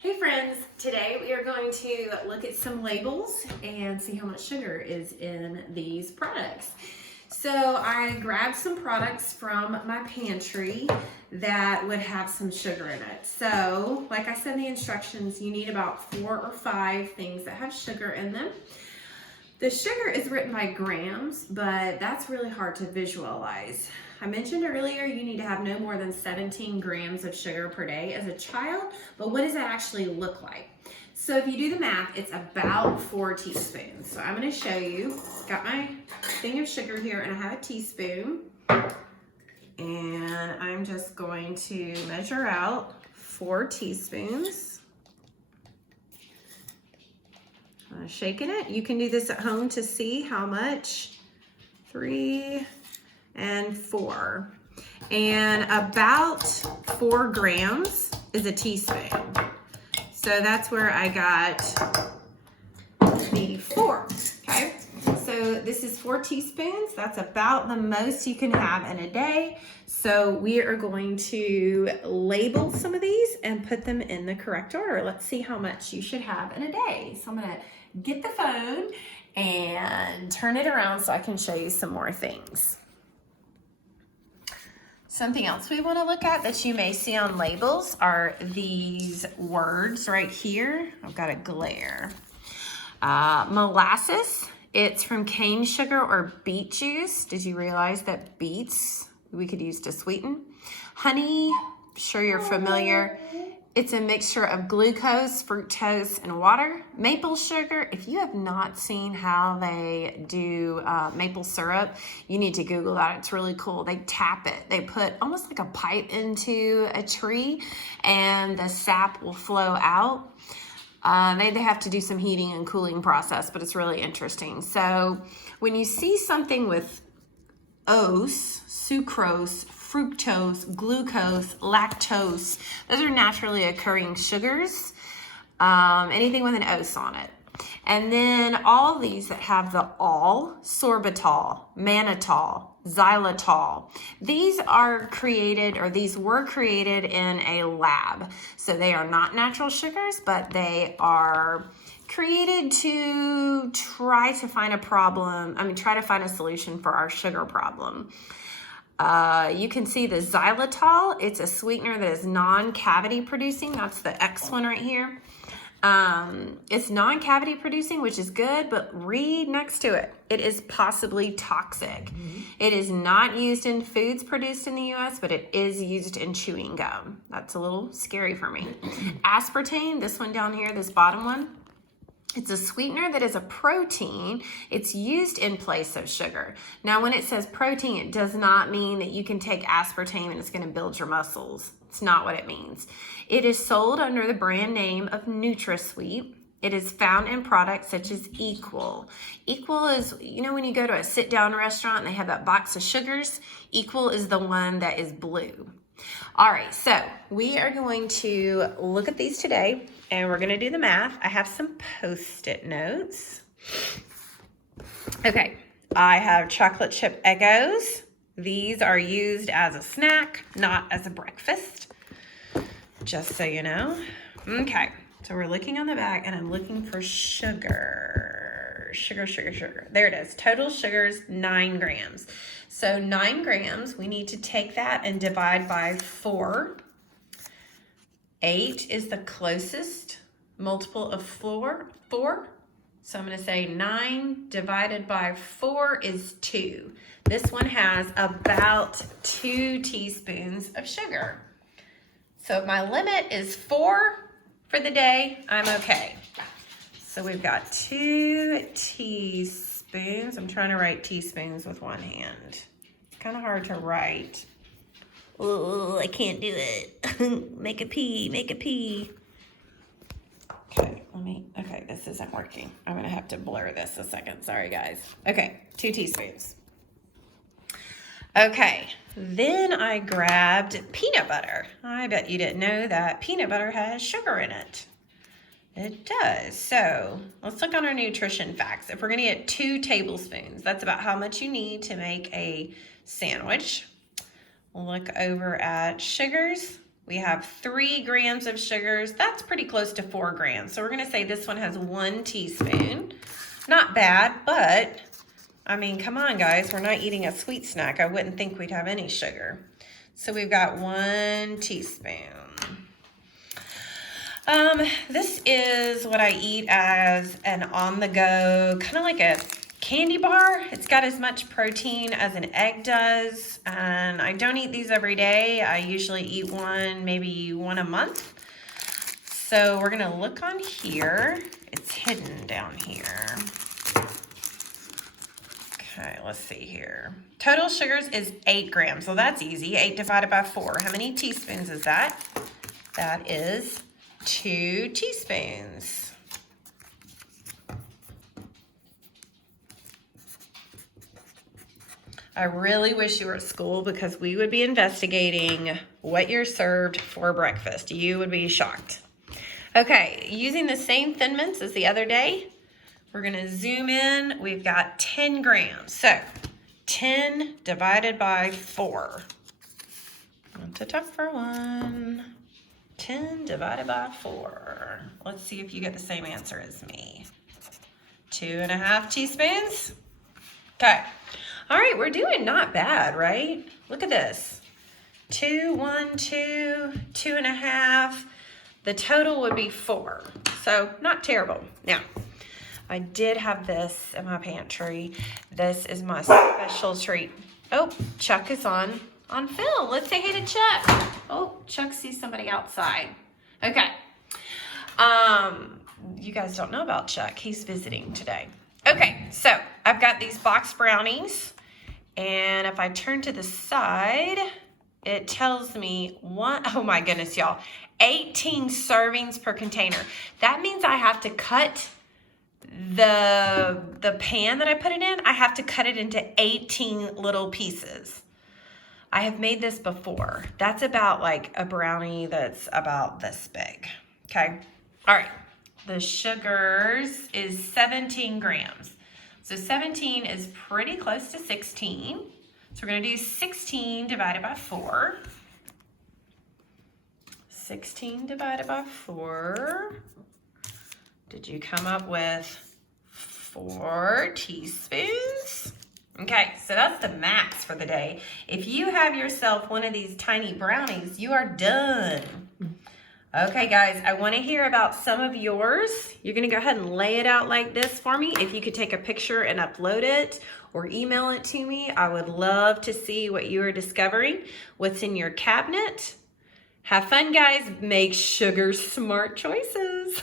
Hey friends, today we are going to look at some labels and see how much sugar is in these products. So I grabbed some products from my pantry that would have some sugar in it. So like I said in the instructions, you need about 4 or 5 things that have sugar in them. The sugar is written by grams, but that's really hard to visualize. I mentioned earlier you need to have no more than 17 grams of sugar per day as a child, but what does that actually look like? So if you do the math, it's about 4 teaspoons. So I'm going to show you. Got my thing of sugar here and I have a teaspoon. And I'm just going to measure out 4 teaspoons. Shaking it. You can do this at home to see how much. 3 and 4. And about 4 grams is a teaspoon. So that's where I got the 4. Okay. So this is 4 teaspoons. That's about the most you can have in a day. So we are going to label some of these and put them in the correct order. Let's see how much you should have in a day. So I'm going to get the phone and turn it around so I can show you some more things. Something else we want to look at that you may see on labels are these words right here. I've got a glare. Molasses, it's from cane sugar or beet juice. Did you realize that beets we could use to sweeten? Honey, I'm sure you're familiar. It's a mixture of glucose, fructose, and water. Maple sugar, if you have not seen how they do maple syrup, you need to Google that. It's really cool. They tap it. They put almost like a pipe into a tree and the sap will flow out. They have to do some heating and cooling process, but it's really interesting. So when you see something with ose, sucrose, fructose, glucose, lactose, those are naturally occurring sugars, anything with an ose on it. And then all these that have the all, sorbitol, mannitol, xylitol, these are created, or these were created in a lab. So they are not natural sugars, but they are created to try to find a solution for our sugar problem. You can see the xylitol. It's a sweetener that is non-cavity producing. That's the X one right here. It's non-cavity producing, which is good, but read next to it. It is possibly toxic. It is not used in foods produced in the US, but it is used in chewing gum. That's a little scary for me. Aspartame, this one down here, this bottom one. It's a sweetener that is a protein. It's used in place of sugar. Now, when it says protein, it does not mean that you can take aspartame and it's going to build your muscles. It's not what it means. It is sold under the brand name of NutraSweet. It is found in products such as Equal. Equal is, when you go to a sit-down restaurant and they have that box of sugars, Equal is the one that is blue. All right, so we are going to look at these today and we're going to do the math. I have some Post-it notes. Okay, I have chocolate chip Eggos. These are used as a snack, not as a breakfast, just so you know. Okay, so we're looking on the back and I'm looking for sugar. Sugar. There it is. Total sugars, 9 grams. So 9 grams, we need to take that and divide by 4. 8 is the closest multiple of 4. So I'm going to say 9 divided by 4 is 2. This one has about 2 teaspoons of sugar. So if my limit is 4 for the day, I'm okay. So we've got 2 teaspoons. I'm trying to write teaspoons with one hand. It's kind of hard to write. Oh, I can't do it. Make a P. Okay, this isn't working. I'm gonna have to blur this a second. Sorry, guys. Okay, 2 teaspoons. Okay, then I grabbed peanut butter. I bet you didn't know that peanut butter has sugar in it. It does. So let's look on our nutrition facts. If we're gonna get 2 tablespoons, that's about how much you need to make a sandwich. We'll look over at sugars. We have 3 grams of sugars. That's pretty close to 4 grams. So we're gonna say this one has 1 teaspoon. Not bad, but I mean, come on guys, we're not eating a sweet snack. I wouldn't think we'd have any sugar. So we've got 1 teaspoon. This is what I eat as an on-the-go, kind of like a candy bar. It's got as much protein as an egg does, and I don't eat these every day. I usually eat one, maybe one a month. So we're gonna look on here. It's hidden down here. Okay, let's see here. Total sugars is 8 grams, so that's easy. 8 divided by 4. How many teaspoons is that? That is 2 teaspoons. I really wish you were at school because we would be investigating what you're served for breakfast. You would be shocked. Okay, using the same Thin Mints as the other day, we're gonna zoom in. We've got 10 grams. So 10 divided by 4. 1 to tuck for 1. 10 divided by 4. Let's see if you get the same answer as me. 2.5 teaspoons. Okay. All right, we're doing not bad, right? Look at this. 2, 1, 2, 2.5. The total would be 4. So not terrible. Now, I did have this in my pantry. This is my special treat. Oh, Chuck is on film. Let's say hey to Chuck. Oh, Chuck sees somebody outside. Okay. You guys don't know about Chuck. He's visiting today. Okay, so I've got these box brownies. And if I turn to the side, it tells me oh my goodness, y'all, 18 servings per container. That means I have to cut the pan that I put it in, I have to cut it into 18 little pieces. I have made this before. That's about like a brownie that's about this big. Okay. All right. The sugars is 17 grams. So 17 is pretty close to 16. So we're going to do 16 divided by 4. 16 divided by 4. Did you come up with 4 teaspoons? Okay, so that's the max for the day. If you have yourself one of these tiny brownies, you are done. Okay, guys, I want to hear about some of yours. You're going to go ahead and lay it out like this for me. If you could take a picture and upload it or email it to me, I would love to see what you are discovering, what's in your cabinet. Have fun, guys. Make sugar smart choices.